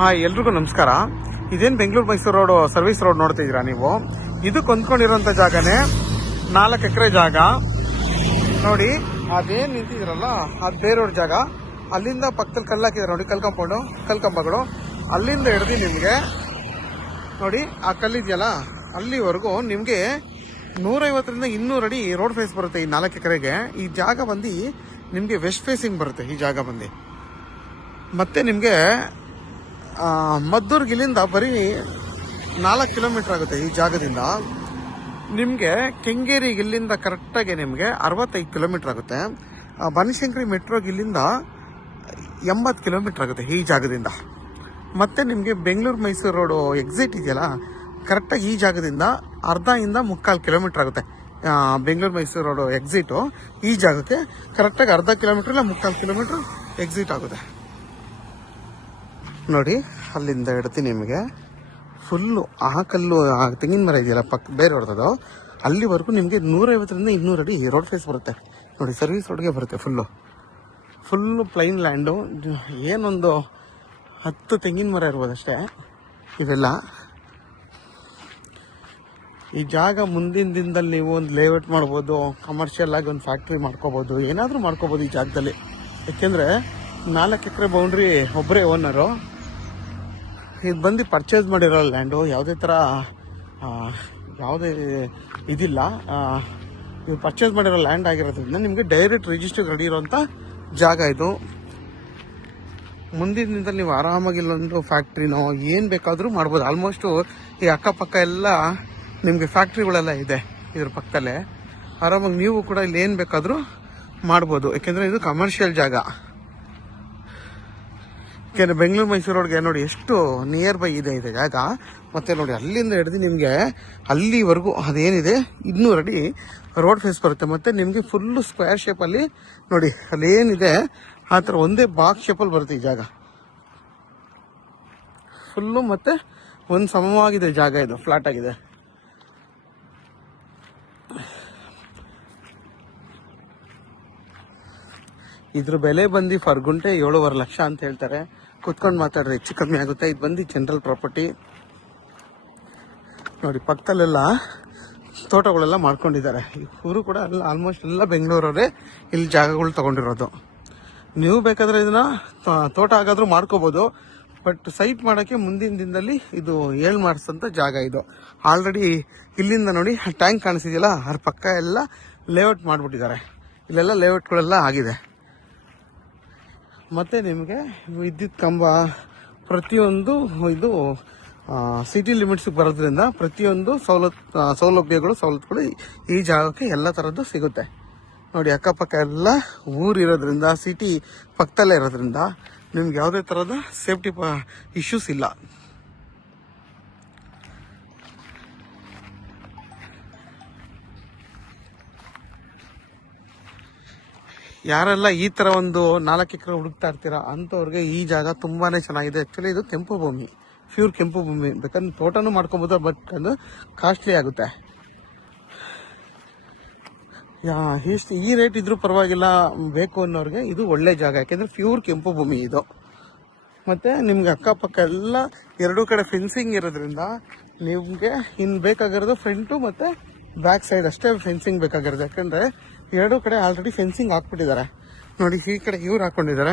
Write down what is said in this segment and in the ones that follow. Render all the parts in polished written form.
Hi, ಎಲ್ರಿಗೂ ನಮಸ್ಕಾರ. ಇದೇನು Bengaluru Mysuru road service road ನೋಡ್ತಿದ್ದೀರಾ ನೀವು? ಇದು ಕೊಂದ್ಕೊಂಡಿರೋಂಥ ಜಾಗನೇ 4 ಎಕರೆ ಜಾಗ ನೋಡಿ. ಅದೇನು ನಿಂತಿದ್ದೀರಲ್ಲ ಅದು ಬೇರೆಯವ್ರ ಜಾಗ. ಅಲ್ಲಿಂದ ಪಕ್ಕದಲ್ಲಿ ಕಲ್ಲಾಕಿದ್ದಾರೆ ನೋಡಿ, ಕಲ್ಕಂಬಗಳು. ಅಲ್ಲಿಂದ ಹಿಡ್ದು ನಿಮಗೆ ನೋಡಿ ಆ ಕಲ್ಲಿದೆಯಲ್ಲ ಅಲ್ಲಿವರೆಗೂ ನಿಮಗೆ 150ರಿಂದ 200 ಅಡಿ ರೋಡ್ ಫೇಸ್ ಬರುತ್ತೆ. ಈ 4 ಎಕರೆಗೆ ಈ ಜಾಗ ಬಂದು ನಿಮಗೆ ವೆಸ್ಟ್ ಫೇಸಿಂಗ್ ಬರುತ್ತೆ. ಈ ಜಾಗ ಬಂದು ಮತ್ತೆ ನಿಮಗೆ ಮದ್ದೂರ್ಗೆ ಇಲ್ಲಿಂದ ಬರೀ 4 ಕಿಲೋಮೀಟರ್ ಆಗುತ್ತೆ. ಈ ಜಾಗದಿಂದ ನಿಮಗೆ ಕೆಂಗೇರಿಗೆ ಇಲ್ಲಿಂದ ಕರೆಕ್ಟಾಗಿ ನಿಮಗೆ 65 ಕಿಲೋಮೀಟರ್ ಆಗುತ್ತೆ. ಬನಶಂಕರಿ ಮೆಟ್ರೋಗೆ ಇಲ್ಲಿಂದ 80 ಕಿಲೋಮೀಟರ್ ಆಗುತ್ತೆ ಈ ಜಾಗದಿಂದ. ಮತ್ತೆ ನಿಮಗೆ ಬೆಂಗಳೂರು ಮೈಸೂರು ರೋಡು ಎಕ್ಸಿಟ್ ಇದೆಯಲ್ಲ, ಕರೆಕ್ಟಾಗಿ ಈ ಜಾಗದಿಂದ ಅರ್ಧದಿಂದ 3/4 ಕಿಲೋಮೀಟರ್ ಆಗುತ್ತೆ. ಬೆಂಗಳೂರು ಮೈಸೂರು ರೋಡು ಎಕ್ಸಿಟು ಈ ಜಾಗಕ್ಕೆ ಕರೆಕ್ಟಾಗಿ ಅರ್ಧ ಕಿಲೋಮೀಟರ್ ಇಲ್ಲ 3/4 ಕಿಲೋಮೀಟರ್ ಎಕ್ಸಿಟ್ ಆಗುತ್ತೆ ನೋಡಿ. ಅಲ್ಲಿಂದ ಹಿಡ್ದು ನಿಮಗೆ ಫುಲ್ಲು ಆ ಕಲ್ಲು ಆ ತೆಂಗಿನ ಮರ ಇದೆಯಲ್ಲ ಬೇರೆಯವ್ರದ್ದು, ಅಲ್ಲಿವರೆಗೂ ನಿಮಗೆ 150ರಿಂದ 200 ಅಡಿ ರೋಡ್ ಫೇಸ್ ಬರುತ್ತೆ ನೋಡಿ. ಸರ್ವಿಸ್ ರೋಡ್ಗೆ ಬರುತ್ತೆ. Full plain land. ಏನೊಂದು 10 ತೆಂಗಿನ ಮರ ಇರ್ಬೋದಷ್ಟೇ ಇವೆಲ್ಲ. ಈ ಜಾಗ ಮುಂದಿನ ದಿನದಲ್ಲಿ ನೀವು ಒಂದು ಲೇಔಟ್ ಮಾಡ್ಬೋದು, ಕಮರ್ಷಿಯಲ್ ಆಗಿ ಒಂದು ಫ್ಯಾಕ್ಟ್ರಿ ಮಾಡ್ಕೋಬೋದು, ಏನಾದರೂ ಮಾಡ್ಕೋಬೋದು ಈ ಜಾಗದಲ್ಲಿ. ಯಾಕೆಂದರೆ 4 ಎಕರೆ ಬೌಂಡ್ರಿ ಒಬ್ಬರೇ ಓನರು. ಇದು ಬಂದು ಪರ್ಚೇಸ್ ಮಾಡಿರೋ ಲ್ಯಾಂಡು, ಯಾವುದೇ ಥರ ಯಾವುದೇ ಇದಿಲ್ಲ. ಇದು ಪರ್ಚೇಸ್ ಮಾಡಿರೋ ಲ್ಯಾಂಡ್ ಆಗಿರೋದ್ರಿಂದ ನಿಮಗೆ ಡೈರೆಕ್ಟ್ ರಿಜಿಸ್ಟರ್ ರೆಡಿ ಇರೋಂಥ ಜಾಗ ಇದು. ಮುಂದಿನ ದಿನದಲ್ಲಿ ನೀವು ಆರಾಮಾಗಿ ಇಲ್ಲೊಂದು ಫ್ಯಾಕ್ಟ್ರಿನೋ ಏನು ಬೇಕಾದರೂ ಮಾಡ್ಬೋದು. ಆಲ್ಮೋಸ್ಟು ಈ ಅಕ್ಕಪಕ್ಕ ಎಲ್ಲ ನಿಮಗೆ ಫ್ಯಾಕ್ಟ್ರಿಗಳೆಲ್ಲ ಇದೆ ಇದ್ರ ಪಕ್ಕದಲ್ಲೇ. ಆರಾಮಾಗಿ ನೀವು ಕೂಡ ಇಲ್ಲಿ ಏನು ಬೇಕಾದರೂ ಮಾಡ್ಬೋದು. ಯಾಕೆಂದರೆ ಇದು ಕಮರ್ಷಿಯಲ್ ಜಾಗ. ಯಾಕೆಂದರೆ ಬೆಂಗಳೂರು ಮೈಸೂರು ರೋಡ್ಗೆ ನೋಡಿ ಎಷ್ಟು ನಿಯರ್ ಬೈ ಇದೆ ಜಾಗ. ಮತ್ತು ನೋಡಿ ಅಲ್ಲಿಂದ ಹಿಡಿದು ನಿಮಗೆ ಅಲ್ಲಿವರೆಗೂ ಅದೇನಿದೆ 200 ಅಡಿ ರೋಡ್ ಫೇಸ್ ಬರುತ್ತೆ. ಮತ್ತು ನಿಮಗೆ ಫುಲ್ಲು ಸ್ಕ್ವೇರ್ ಶೇಪಲ್ಲಿ ನೋಡಿ ಅಲ್ಲೇನಿದೆ ಆ ಥರ ಒಂದೇ ಬಾಕ್ಸ್ ಶೇಪಲ್ಲಿ ಬರುತ್ತೆ ಈ ಜಾಗ ಫುಲ್ಲು. ಮತ್ತು ಒಂದು ಸಮವಾಗಿದೆ ಜಾಗ, ಇದು ಫ್ಲಾಟ್ ಆಗಿದೆ. ಇದ್ರ ಬೆಲೆ ಬಂದು ಫರ್ ಗುಂಟೆ 7.5 ಲಕ್ಷ ಅಂತ ಹೇಳ್ತಾರೆ. ಕುತ್ಕೊಂಡು ಮಾತಾಡ್ರೆ ಹೆಚ್ಚು ಕಮ್ಮಿ ಆಗುತ್ತೆ. ಇದು ಬಂದು ಜನರಲ್ ಪ್ರಾಪರ್ಟಿ ನೋಡಿ. ಪಕ್ಕದಲ್ಲೆಲ್ಲ ತೋಟಗಳೆಲ್ಲ ಮಾಡ್ಕೊಂಡಿದ್ದಾರೆ. ಈ ಊರು ಕೂಡ ಎಲ್ಲ ಆಲ್ಮೋಸ್ಟ್ ಎಲ್ಲ ಬೆಂಗಳೂರವರೇ ಇಲ್ಲಿ ಜಾಗಗಳು ತೊಗೊಂಡಿರೋದು. ನೀವು ಬೇಕಾದರೆ ಇದನ್ನ ತೋಟ ಆಗಾದರೂ ಮಾಡ್ಕೋಬೋದು. ಬಟ್ ಸೈಟ್ ಮಾಡೋಕ್ಕೆ ಮುಂದಿನ ದಿನದಲ್ಲಿ ಇದು ಮಾಡಿಸೋಂಥ ಜಾಗ ಇದು. ಆಲ್ರೆಡಿ ಇಲ್ಲಿಂದ ನೋಡಿ ಟ್ಯಾಂಕ್ ಕಾಣಿಸಿದೆಯಲ್ಲ, ಅದ್ರ ಪಕ್ಕ ಎಲ್ಲ ಲೇಔಟ್ ಮಾಡಿಬಿಟ್ಟಿದ್ದಾರೆ. ಇಲ್ಲೆಲ್ಲ ಲೇಔಟ್ಗಳೆಲ್ಲ ಆಗಿದೆ. ಮತ್ತು ನಿಮಗೆ ವಿದ್ಯುತ್ ಕಂಬ ಪ್ರತಿಯೊಂದು ಇದು ಸಿಟಿ ಲಿಮಿಟ್ಸ್ಗೆ ಬರೋದ್ರಿಂದ ಪ್ರತಿಯೊಂದು ಸವಲತ್ತುಗಳು ಈ ಜಾಗಕ್ಕೆ ಎಲ್ಲ ಥರದ್ದು ಸಿಗುತ್ತೆ ನೋಡಿ. ಅಕ್ಕಪಕ್ಕ ಎಲ್ಲ ಊರಿರೋದ್ರಿಂದ, ಸಿಟಿ ಪಕ್ಕದಲ್ಲೇ ಇರೋದ್ರಿಂದ ನಿಮ್ಗೆ ಯಾವುದೇ ಥರದ ಸೇಫ್ಟಿ ಇಶ್ಯೂಸ್ ಇಲ್ಲ. ಯಾರೆಲ್ಲ ಈ ಥರ ಒಂದು 4 ಎಕರೆ ಹುಡುಕ್ತಾ ಇರ್ತೀರಾ ಅಂಥವ್ರಿಗೆ ಈ ಜಾಗ ತುಂಬಾ ಚೆನ್ನಾಗಿದೆ. ಆ್ಯಕ್ಚುಲಿ ಇದು ಕೆಂಪು ಭೂಮಿ, ಪ್ಯೂರ್ ಕೆಂಪು ಭೂಮಿ. ಬೇಕಾದ್ರೆ ತೋಟನೂ ಮಾಡ್ಕೊಬೋದು, ಬಟ್ ಅದು ಕಾಸ್ಟ್ಲಿ ಆಗುತ್ತೆ. ಎಷ್ಟು ಈ ರೇಟ್ ಇದ್ರೂ ಪರವಾಗಿಲ್ಲ ಬೇಕು ಅನ್ನೋರಿಗೆ ಇದು ಒಳ್ಳೆ ಜಾಗ. ಯಾಕೆಂದರೆ ಪ್ಯೂರ್ ಕೆಂಪು ಭೂಮಿ ಇದು. ಮತ್ತು ನಿಮ್ಗೆ ಅಕ್ಕಪಕ್ಕ ಎಲ್ಲ 2 ಕಡೆ ಫೆನ್ಸಿಂಗ್ ಇರೋದ್ರಿಂದ ನಿಮಗೆ ಇನ್ನು ಬೇಕಾಗಿರೋದು ಫ್ರಂಟು ಮತ್ತು ಬ್ಯಾಕ್ ಸೈಡ್ ಅಷ್ಟೇ ಫೆನ್ಸಿಂಗ್ ಬೇಕಾಗಿರೋದು. ಯಾಕಂದರೆ 2 ಕಡೆ ಆಲ್ರೆಡಿ ಫೆನ್ಸಿಂಗ್ ಹಾಕ್ಬಿಟ್ಟಿದ್ದಾರೆ ನೋಡಿ. ಈ ಕಡೆ ಇವ್ರು ಹಾಕ್ಕೊಂಡಿದ್ದಾರೆ,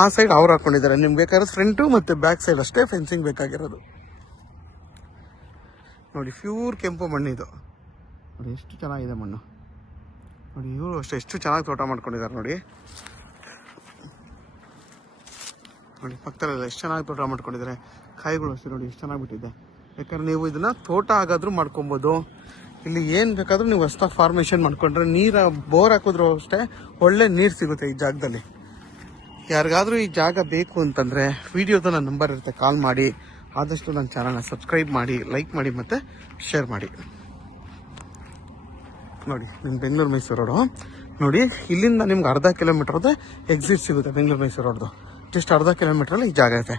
ಆ ಸೈಡ್ ಅವ್ರು ಹಾಕ್ಕೊಂಡಿದ್ದಾರೆ. ನಿಮ್ಗೆ ಬೇಕಾದ್ರೆ ಫ್ರಂಟು ಮತ್ತು ಬ್ಯಾಕ್ ಸೈಡ್ ಅಷ್ಟೇ ಫೆನ್ಸಿಂಗ್ ಬೇಕಾಗಿರೋದು ನೋಡಿ. ಪ್ಯೂರ್ ಕೆಂಪು ಮಣ್ಣಿದು ನೋಡಿ, ಎಷ್ಟು ಚೆನ್ನಾಗಿದೆ ಮಣ್ಣು ನೋಡಿ. ಇವರು ಅಷ್ಟೇ ಎಷ್ಟು ಚೆನ್ನಾಗಿ ತೋಟ ಮಾಡ್ಕೊಂಡಿದ್ದಾರೆ ನೋಡಿ. ಪಕ್ಕದಲ್ಲೆಲ್ಲ ಎಷ್ಟು ಚೆನ್ನಾಗಿ ತೋಟ ಮಾಡ್ಕೊಂಡಿದ್ದಾರೆ. ಕಾಯಿಗಳು ಅಷ್ಟೇ ನೋಡಿ ಎಷ್ಟು ಚೆನ್ನಾಗಿ ಬಿಟ್ಟಿದೆ. ಯಾಕಂದ್ರೆ ನೀವು ಇದನ್ನ ತೋಟ ಆಗಾದ್ರೂ ಮಾಡ್ಕೊಬೋದು. ಇಲ್ಲಿ ಏನು ಬೇಕಾದ್ರೂ ನೀವು ಹೊಸ್ದಾಗಿ ಫಾರ್ಮೇಷನ್ ಮಾಡ್ಕೊಂಡ್ರೆ, ನೀರು ಬೋರ್ ಹಾಕಿದ್ರು ಅಷ್ಟೇ ಒಳ್ಳೆ ನೀರು ಸಿಗುತ್ತೆ ಈ ಜಾಗದಲ್ಲಿ. ಯಾರಿಗಾದ್ರೂ ಈ ಜಾಗ ಬೇಕು ಅಂತಂದರೆ ವಿಡಿಯೋದ ನನ್ನ ನಂಬರ್ ಇರುತ್ತೆ, ಕಾಲ್ ಮಾಡಿ. ಆದಷ್ಟು ನನ್ನ ಚಾನಲ್ನ ಸಬ್ಸ್ಕ್ರೈಬ್ ಮಾಡಿ, ಲೈಕ್ ಮಾಡಿ ಮತ್ತು ಶೇರ್ ಮಾಡಿ ನೋಡಿ. ನಿಮ್ಮ ಬೆಂಗಳೂರು ಮೈಸೂರು ರೋಡು ನೋಡಿ, ಇಲ್ಲಿಂದ ನಿಮ್ಗೆ ಅರ್ಧ ಕಿಲೋಮೀಟರ್ದು ಎಕ್ಸಿಟ್ ಸಿಗುತ್ತೆ. ಬೆಂಗಳೂರು ಮೈಸೂರು ರೋಡ್ದು ಜಸ್ಟ್ ಅರ್ಧ ಕಿಲೋಮೀಟ್ರಲ್ಲಿ ಈ ಜಾಗ ಇದೆ.